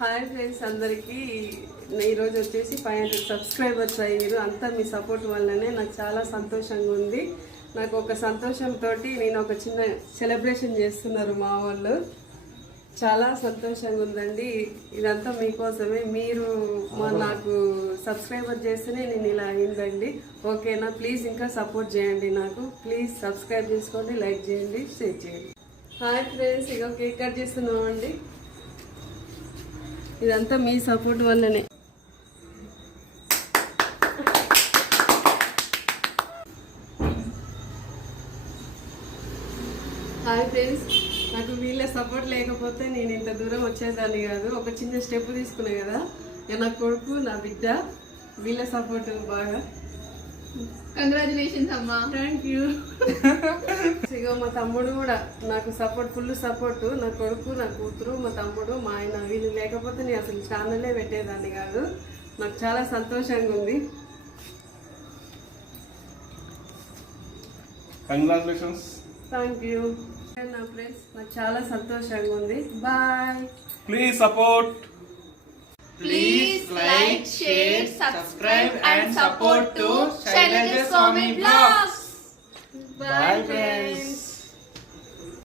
Hi friends అందరికీ ఈరోజు వచ్చేసి 500 సబ్స్క్రైబర్స్ అయ్యారు. అంతా మీ సపోర్ట్ వల్లనే నాకు చాలా సంతోషంగా ఉంది. నాకు ఒక సంతోషంతో నేను ఒక చిన్న సెలబ్రేషన్ చేస్తున్నారు మా వాళ్ళు. చాలా సంతోషంగా ఉందండి. ఇదంతా మీకోసమే. మీరు నాకు సబ్స్క్రైబర్ చేస్తేనే నేను ఇలా అయిందండి. ఓకేనా? ప్లీజ్ ఇంకా సపోర్ట్ చేయండి. నాకు ప్లీజ్ సబ్స్క్రైబ్ చేసుకోండి, లైక్ చేయండి, షేర్ చేయండి. హాయ్ ఫ్రెండ్స్, ఇక కేక్ కట్ చేస్తున్నామండి. ఇదంతా మీ సపోర్ట్ వల్లనే. హాయ్ ఫ్రెండ్స్, నాకు వీళ్ళ సపోర్ట్ లేకపోతే నేను ఇంత దూరం వచ్చేదాన్ని కాదు. ఒక చిన్న స్టెప్ తీసుకున్నా కదా, నా కొడుకు, నా బిడ్డ, వీళ్ళ సపోర్ట్ బాగా. కంగ్రాచులేషన్స్ అమ్మా. Thank you. ఇగో మా తమ్ముడు కూడా నాకు సపోర్ట్, ఫుల్ సపోర్ట్. నా కొడుకు, నా కూతురు, మా తమ్ముడు, మా ఆయన, వీళ్ళు లేకపోతే నేను అసలు ఛానలే పెట్టేదాన్ని కాదు. నాకు చాలా సంతోషంగా ఉంది. కంగ్రాచులేషన్స్. Thank you. నా ఫ్రెండ్స్, నాకు చాలా సంతోషంగా ఉంది. Bye. Please support. Please like, share, subscribe and support to Shailaja Swami Vlogs. Bye friends.